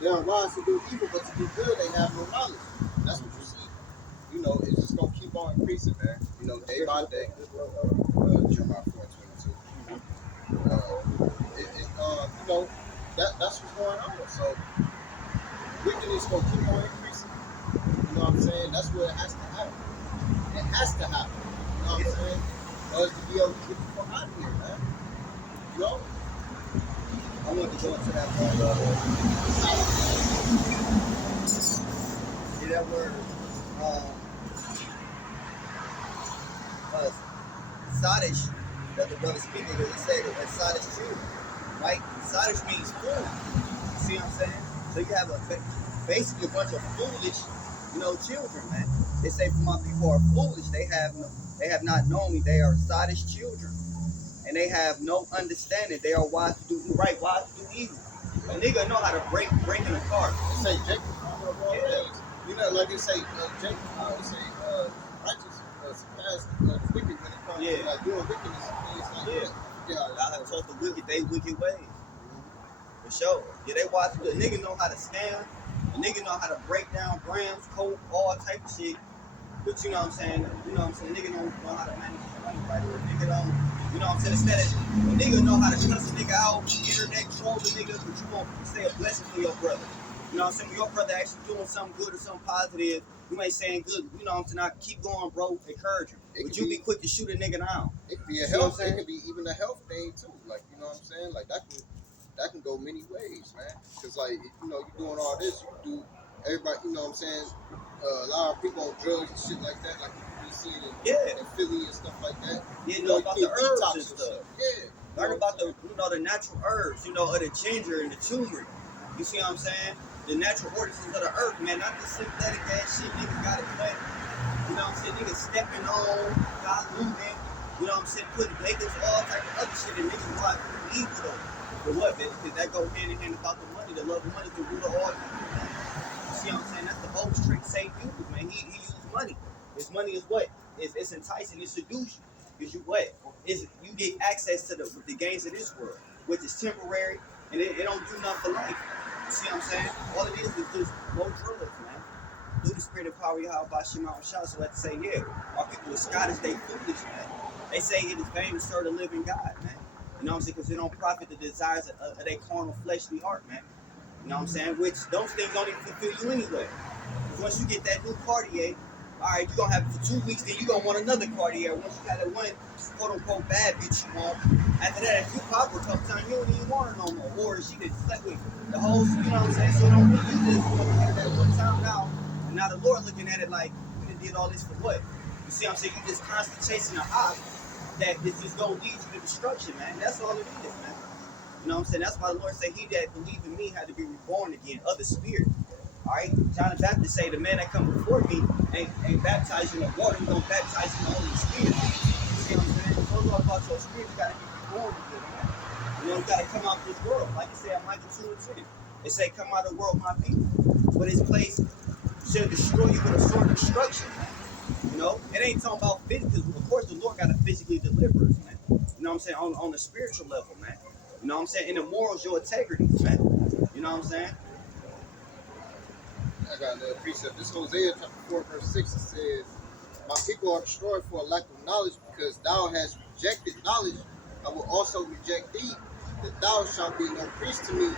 They are wise to do evil, but to do good, they have no knowledge. That's what you see. You know, it's just gonna keep on increasing, man. You know, day by day. Jeremiah 4:22. You know, that's what's going on. So wickedness gonna keep on increasing. You know what I'm saying? That's where it has to happen. It has to happen. You know what I'm saying? For us to be able to get the fuck out of here, man. You know? I want to go into that part. See that word? Sadish, that the brother speaking, because he said that Sadish true, right? Sadish means fool. You see what I'm saying? So you have basically a bunch of foolish, children, man. They say, "For my people are foolish. They have not known me. They are Sadish children, and they have no understanding. They are wise to do right, wise to do evil. A nigga know how to break in a car. They say Jacob, you know, like they say Jacob, they say righteous surpass the wicked when it comes to like doing wickedness and things like that. Yeah, I have taught the wicked they wicked ways. For sure. Yeah, they watch the nigga know how to scam. The nigga know how to break down grams, coke, all type of shit. But you know what I'm saying? The nigga don't know how to manage his money right. Or nigga don't, instead of a nigga know how to cuss a nigga out, internet troll the nigga, but you won't say a blessing for your brother. You know what I'm saying? When your brother actually doing something good or something positive, you may saying good, I keep going, bro, encourage him. But you be quick to shoot a nigga down. It could be a health, it could be even a health thing too. Like, you know what I'm saying? Like that can go many ways, man. Cause like, you're doing all this, you do everybody, you know what I'm saying? A lot of people on drugs and shit like that, like you be seeing in Philly and stuff like that. Yeah, you know about the herbs and stuff. Yeah. Learn about the natural herbs, of the ginger and the turmeric. You see what I'm saying? The natural organisms of the earth, man, not the synthetic ass shit niggas got it playing. You know what I'm saying? Niggas stepping on, diluting, putting bacons, all type of other shit, and niggas want to eat with them. For what, man? Because that go hand in hand about the money, the love of money, the root of all evil. You see what I'm saying? That's the whole trick Saint uses, man. He uses money. His money is what? It's enticing, it seduces you. Because you get access to the gains of this world, which is temporary, and it don't do nothing for life. You see what I'm saying? All it is just low drugs, man. Through the spirit of power, Yahweh Shema Shah. So I have to say, yeah, our people are Scottish, they foolish, man. They say it is vain to serve the living God, man. You know what I'm saying? Because they don't profit the desires of their carnal, fleshly heart, man. You know what I'm saying? Which those things don't even fulfill you anyway. Because once you get that new Cartier, all right, you're going to have it for 2 weeks, then you're going to want another Cartier. Once you got that one, quote-unquote, bad bitch you want, after that, if you pop her a couple times, you don't even want her no more. Or she just slept with the whole, you know what I'm saying? So don't you just look at that one time now, and now the Lord looking at it like, you did all this for what? You see what I'm saying? You just constantly chasing a high that is just going to lead you to destruction, man. That's all it is, man. You know what I'm saying? That's why the Lord said, he that believed in me had to be reborn again of the Spirit. All right? John the Baptist say, the man that come before me ain't baptized in the water, he's going to baptize in the Holy Spirit. You see what I'm saying? It's all about your spirit. You got to be reborn again, man. You got to come out of this world. Like you say, Micah 2:10. It say, come out of the world, my people. But his place shall destroy you with a sword of destruction, man. It ain't talking about physical, because of course the Lord got to physically deliver us, man. You know what I'm saying? On the spiritual level, man. You know what I'm saying? In the morals, your integrity, man. You know what I'm saying? I got another precept. This Hosea chapter 4, verse 6, it says, my people are destroyed for a lack of knowledge, because thou hast rejected knowledge, I will also reject thee, that thou shalt be no priest to me.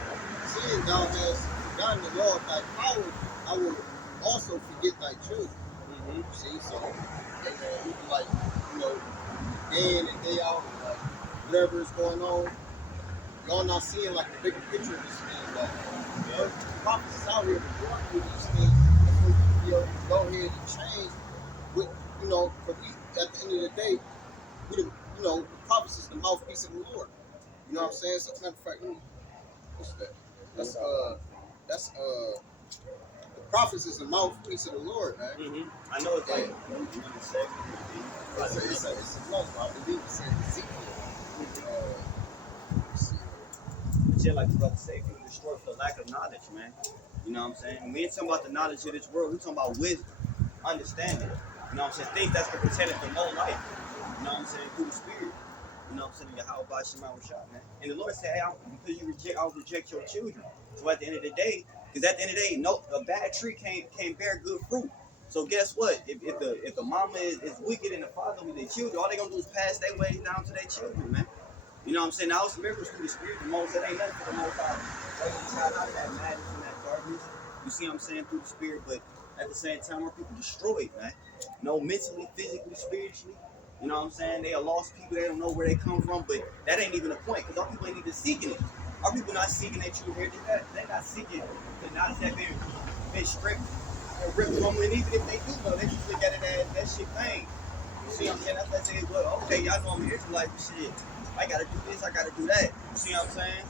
Seeing thou hast forgotten the law of thy power, I will also forget thy children. See, so we can like, day in and day out, like whatever is going on, y'all not seeing like the bigger picture of this thing. Like, the prophets is out here going through these things before you can be able to go ahead and change. With, because we, at the end of the day, the prophets is the mouthpiece of the Lord. You know what I'm saying? So, matter of fact, what's that? That's the prophets is the mouthpiece of the Lord, man. I know it's like it's a month, I believe it's in Ezekiel. But yeah, like the brother said, people destroy for the lack of knowledge, man. You know what I'm saying? And we ain't talking about the knowledge of this world, we're talking about wisdom, understanding. You know what I'm saying? Things that's gonna protect it from no life. You know what I'm saying? Through the spirit. You know what I'm saying? Yahweh Shema Shah, man. And the Lord said, hey, because you reject, I'll reject your children. So at the end of the day, Because at the end of the day, no, a bad tree can't bear good fruit. So guess what? If the mama is wicked and the father with their children, all they gonna do is pass their ways down to their children, man. You know what I'm saying? Now it's miracles through the spirit. The most, it ain't nothing for the most high. Raise a child out of that madness and that garbage. You see what I'm saying? Through the spirit, but at the same time, our people destroyed, man. You know, mentally, physically, spiritually. You know what I'm saying? They are lost people. They don't know where they come from, but that ain't even the point, because our people ain't even seeking it. Our people not seeking that true heritage. They're not seeking the knowledge that been stripped and ripped from them. And even if they do know, they just look at it as that shit thing. You see what I'm saying? That's why I say, well, okay, y'all know I'm an Israelite, but shit, I gotta do this, I gotta do that. You see what I'm saying?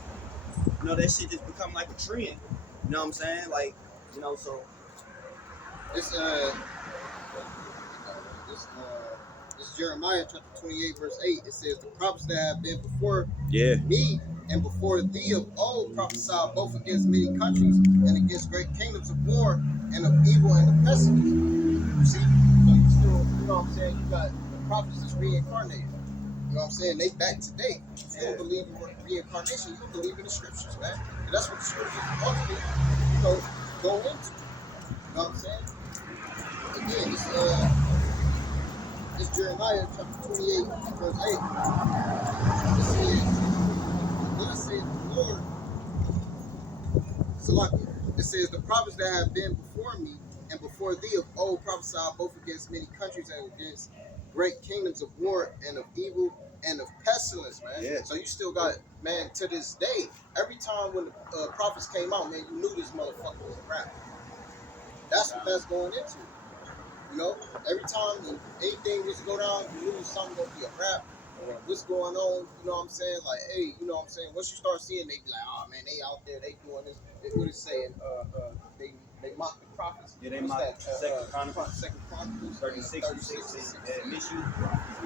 You know, that shit just become like a trend. You know what I'm saying? Like, you know, so This this Jeremiah chapter 28 verse 8. It says, the prophets that have been before me and before thee of old prophesied both against many countries and against great kingdoms of war and of evil and of pestilence. You see, so you still, you know what I'm saying, you got the prophets that's reincarnated. You know what I'm saying? They back today. If you don't believe in reincarnation, you don't believe in the scriptures, man. And that's what the scriptures ultimately, you know, go into. You know what I'm saying? Again, this Jeremiah chapter 28, verse 8. It says, thus saith the Lord, Salakia. It says, the prophets that have been before me and before thee of old prophesied both against many countries and against great kingdoms of war and of evil and of pestilence, man. Yeah. So you still got, man, to this day, every time when the prophets came out, man, you knew this motherfucker was a rapper. That's what that's going into. You know, every time when anything was to go down, you knew something gonna be a rap or what's going on. You know what I'm saying? Like, hey, you know what I'm saying? Once you start seeing, they be like, oh man, they out there, they doing this. What is saying? They mock the prophets. yeah, they What's mock that? Second Chronicles 36 and 36 16 misuse the prophets.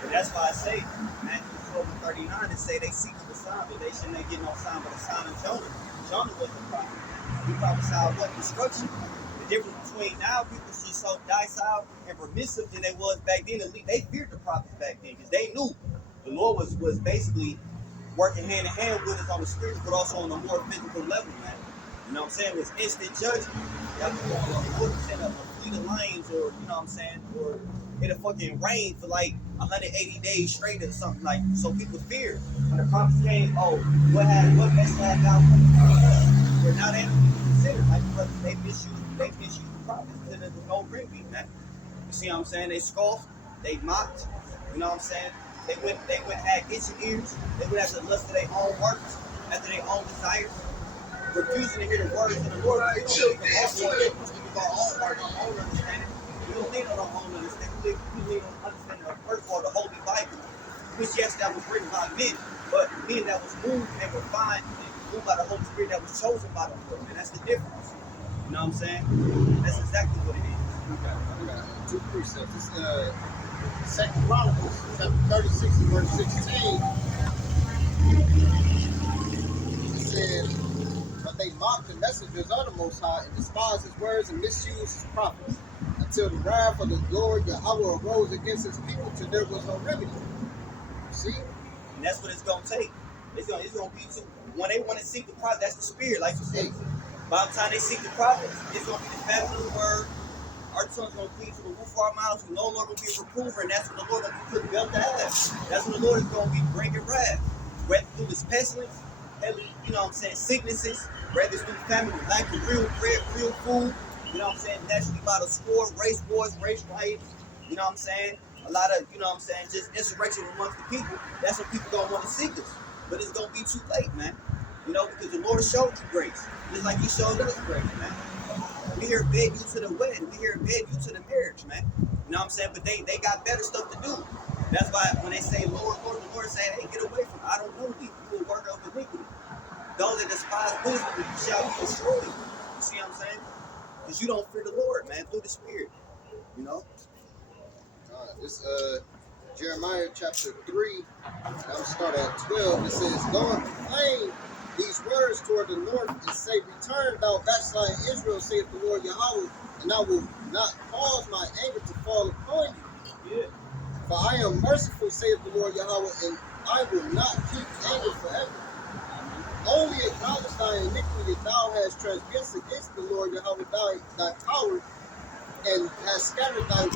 But that's why I say Matthew 12 and 39, it say they seek the sign, but they should not get no sign but a sign of Jonah. Jonah was the prophet. He prophesied what? Destruction. The difference between now, people see so docile and permissive than they was back then. They feared the prophets back then because they knew the Lord was basically working hand in hand with us on the spiritual, but also on a more physical level, man. You know what I'm saying? It was instant judgment. Y'all people send a fleet of lions, or you know what I'm saying, or it'll fucking rain for like 180 days straight or something, like, so people fear. When the prophets came, oh, what mess had outcome? Where now they don't even consider, like, because they misuse the prophets to the no remedy, man. You see what I'm saying? They scoffed, they mocked, you know what I'm saying? They went had itching ears, they went after the lust of their own works, after their own desires, refusing to hear the words of the Lord. We don't need our own words, our own understanding. We don't need our own understanding. We need an understanding of, first of all, the Holy Bible, which, yes, that was written by men, but men that was moved and refined and moved by the Holy Spirit, that was chosen by the Lord. And that's the difference. You know what I'm saying? That's exactly what it is. We got two precepts. It's Second Chronicles chapter 36 and verse 16. It says, but they mocked the messengers of the Most High and despised his words and misused his prophets, until the wrath of the Lord Yahweh arose against his people till there was no remedy. See? And that's what it's going to take. It's gonna be too. When they want to seek the prophet, that's the spirit, like you said. By the time they seek the prophet, it's going to be the battle of the word. Our tongue's going to cleave to the roof of our mouths. We no longer be a reprover, and that's when the Lord going to be putting belt to ass. That's when the Lord is going to be bringing wrath. Whether through his pestilence, heavy, you know what I'm saying, sicknesses, whether it's through famine, lack of real bread, real food, you know what I'm saying, naturally by the sword, race wars, race riots, you know what I'm saying, a lot of, you know what I'm saying, just insurrection amongst the people. That's when people don't want to seek us. But it's going to be too late, man. You know, because the Lord showed you grace, just like he showed us grace, man. We here beg you to the wedding. We here beg you to the marriage, man. You know what I'm saying? But they got better stuff to do. That's why when they say Lord, Lord, the Lord say, hey, get away from me. I don't know thee. You a worker of iniquity. Those that despise wisdom shall be destroyed. You see what I'm saying? Because you don't fear the Lord, man, through the Spirit. You know? This Jeremiah chapter 3, I'm going to start at 12. It says, go and proclaim these words toward the north and say, return thou backsliding Israel, saith the Lord Yahweh, and I will not cause my anger to fall upon you. Yeah. For I am merciful, saith the Lord Yahweh, and I will not keep anger forever. only acknowledge thy iniquity that thou hast transgressed against the Lord Yahweh thy power, and hast scattered thy